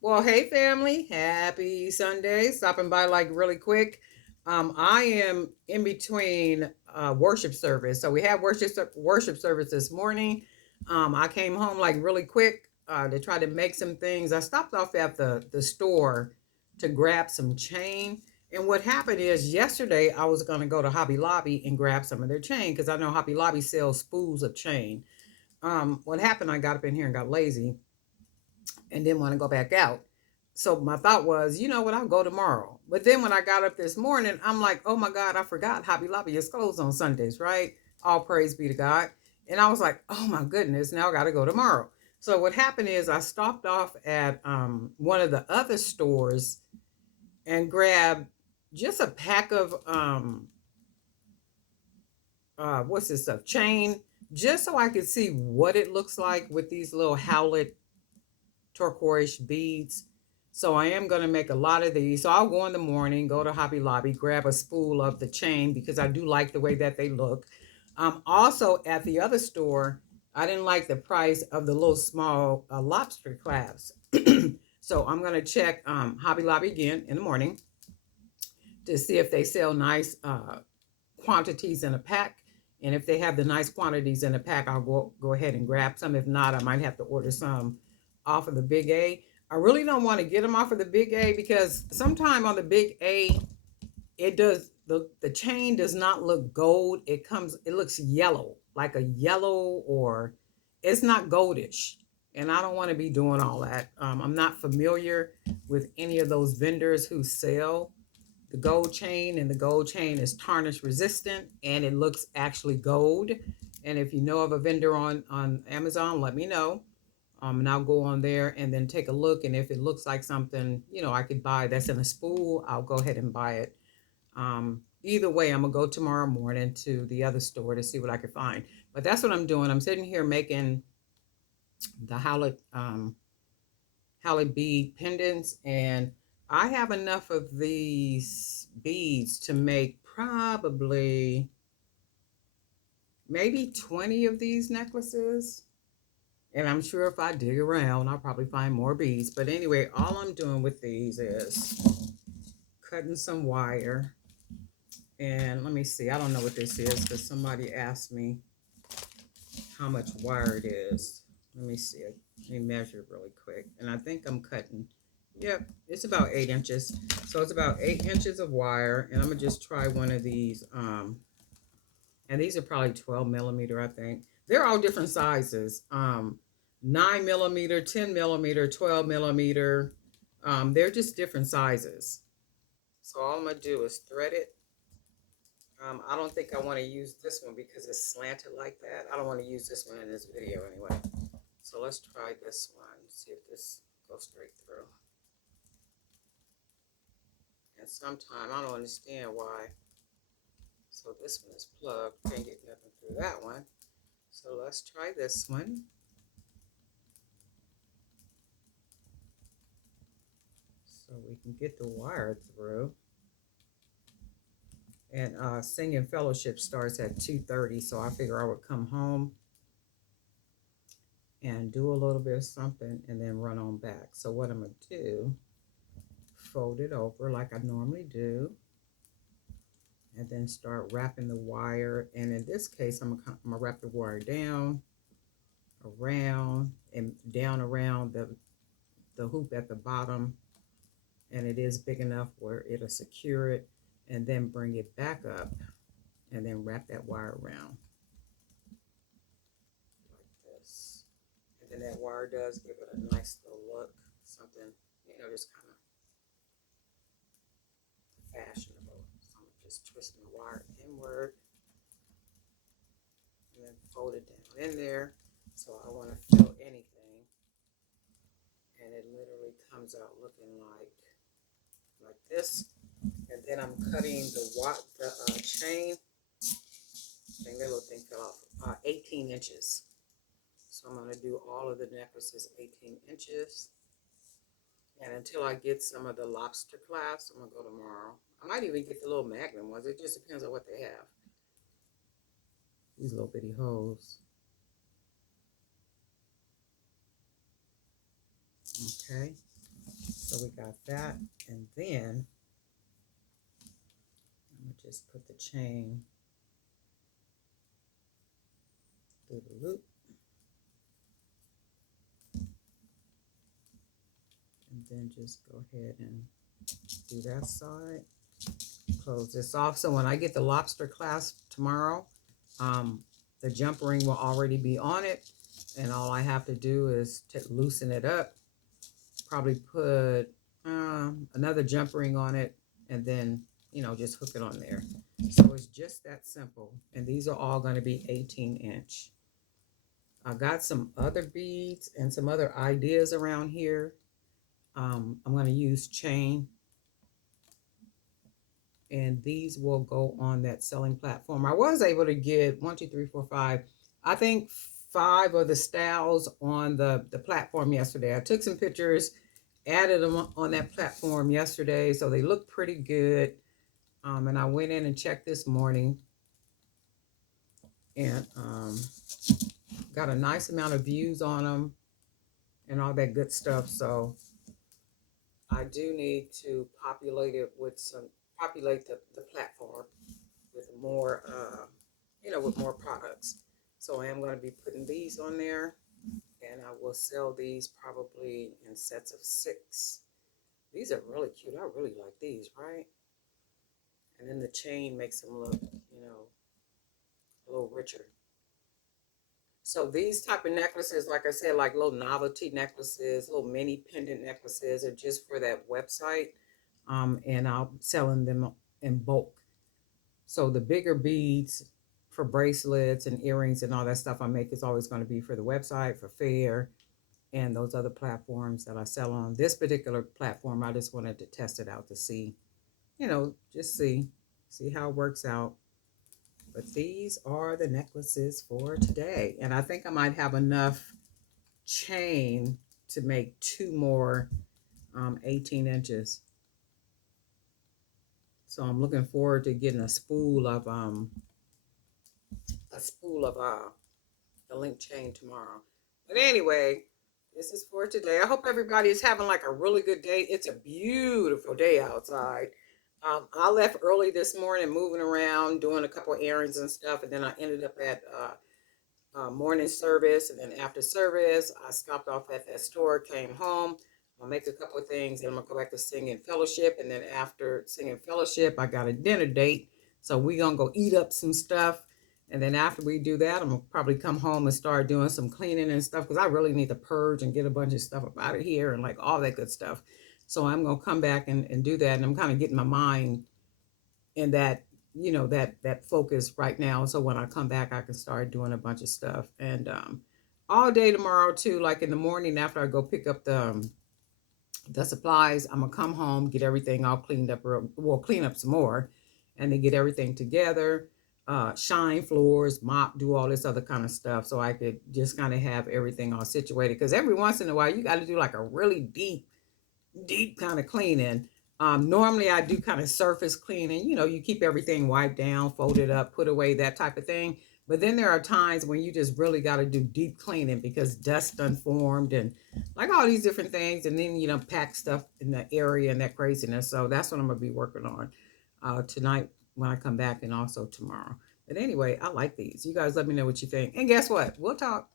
Well, hey family, happy Sunday. Stopping by like really quick. I am in between worship service. So we had worship service this morning. I came home like really quick to try to make some things. I stopped off at the store to grab some chain. And what happened is yesterday I was going to go to Hobby Lobby and grab some of their chain because I know Hobby Lobby sells spools of chain. What happened? I got up in here and got lazy and didn't want to go back out. So my thought was, you know what, I'll go tomorrow. But then when I got up this morning, I'm like, oh my God, I forgot Hobby Lobby is closed on Sundays, right? All praise be to God. And I was like, oh my goodness, now I got to go tomorrow. So what happened is I stopped off at one of the other stores and grabbed just a pack of what's this stuff, chain, just so I could see what it looks like with these little howlet turquoise beads. So I am going to make a lot of these. So I'll go in the morning, go to Hobby Lobby, grab a spool of the chain because I do like the way that they look. Also at the other store, I didn't like the price of the little small lobster clasps. So I'm going to check Hobby Lobby again in the morning to see if they sell nice quantities in a pack. And if they have the nice quantities in a pack, I'll go ahead and grab some. If not, I might have to order some off of the big A. I really don't want to get them off of the big A because sometime on the big A, it does the chain does not look gold. It looks yellow, like a yellow, or it's not goldish. And I don't want to be doing all that. I'm not familiar with any of those vendors who sell the gold chain, and the gold chain is tarnish resistant and it looks actually gold. And if you know of a vendor on Amazon, let me know. And I'll go on there and then take a look, and if it looks like something I could buy that's in a spool, I'll go ahead and buy it. Either way, I'm gonna go tomorrow morning to the other store to see what I can find. But that's what I'm doing. I'm sitting here making the howlet bead pendants, and I have enough of these beads to make probably maybe 20 of these necklaces. And I'm sure if I dig around, I'll probably find more beads. But anyway, all I'm doing with these is cutting some wire. And let me see, I don't know what this is because somebody asked me how much wire it is. Let me see. Let me measure it really quick. And I think I'm cutting, yep, it's about 8 inches. So it's about 8 inches of wire. And I'm going to just try one of these. And these are probably 12 millimeter, I think. They're all different sizes. 9 millimeter, 10 millimeter, 12 millimeter. They're just different sizes. So all I'm going to do is thread it. I don't think I want to use this one because it's slanted like that. I don't want to use this one in this video anyway. So let's try this one. See if this goes straight through. And sometime I don't understand why. So this one is plugged. Can't get nothing through that one. So let's try this one. So we can get the wire through. And singing fellowship starts at 2:30. So I figure I would come home and do a little bit of something and then run on back. So what I'm going to do, fold it over like I normally do, and then start wrapping the wire. And in this case, I'm going to wrap the wire down, around, and down around the hoop at the bottom. And it is big enough where it'll secure it, and then bring it back up and then wrap that wire around like this. And then that wire does give it a nice little look, something, just kind of fashionable. So I'm just twisting the wire inward and then fold it down in there. So I want to fill anything, and it literally comes out looking like this. And then I'm cutting the chain. I think that little thing fell off. 18 inches. So I'm going to do all of the necklaces 18 inches. And until I get some of the lobster clasps, I'm going to go tomorrow. I might even get the little magnum ones. It just depends on what they have. These little bitty holes. Okay. So we got that. And then I'm going to just put the chain through the loop. And then just go ahead and do that side. Close this off. So when I get the lobster clasp tomorrow, the jump ring will already be on it. And all I have to do is loosen it up. Probably put another jump ring on it. And then, you know, just hook it on there. So it's just that simple. And these are all going to be 18-inch. I got some other beads and some other ideas around here. I'm going to use chain. And these will go on that selling platform. I was able to get 1, 2, 3, 4, 5. I think 5 of the styles on the platform yesterday. I took some pictures, added them on that platform yesterday, so they look pretty good. And I went in and checked this morning, and got a nice amount of views on them and all that good stuff. So I do need to populate it with populate the platform with more, you know, with more products. So I am going to be putting these on there, and I will sell these probably in sets of 6. These are really cute. I really like these, right? And then the chain makes them look, you know, a little richer. So these type of necklaces, like I said, like little novelty necklaces, little mini pendant necklaces, are just for that website. And I'm selling them in bulk. So the bigger beads for bracelets and earrings and all that stuff I make is always going to be for the website, for fair, and those other platforms that I sell on. This particular platform, I just wanted to test it out to see, you know, just see how it works out. But these are the necklaces for today. And I think I might have enough chain to make 2 more 18 inches. So I'm looking forward to getting a spool of the link chain tomorrow. But anyway, this is for today. I hope everybody is having like a really good day. It's a beautiful day outside. I left early this morning, moving around, doing a couple errands and stuff, and then I ended up at morning service, and then after service, I stopped off at that store, came home. I'll make a couple of things, and I'm gonna go back to singing fellowship, and then after singing fellowship, I got a dinner date, so we're gonna go eat up some stuff, and then after we do that, I'm gonna probably come home and start doing some cleaning and stuff, because I really need to purge and get a bunch of stuff up out of here and like all that good stuff. So I'm gonna come back and do that, and I'm kind of getting my mind in that, you know, that focus right now, so when I come back I can start doing a bunch of stuff. And all day tomorrow too, like in the morning after I go pick up the supplies, I'm gonna come home, get everything all cleaned up, well, clean up some more, and then get everything together, shine floors, mop, do all this other kind of stuff, so I could just kind of have everything all situated, because every once in a while you got to do like a really deep kind of cleaning. Normally I do kind of surface cleaning, you know, you keep everything wiped down, folded up, put away, that type of thing. But then there are times when you just really got to do deep cleaning because dust unformed and like all these different things. And then, you know, pack stuff in the area and that craziness. So that's what I'm going to be working on tonight when I come back, and also tomorrow. But anyway, I like these. You guys let me know what you think. And guess what? We'll talk.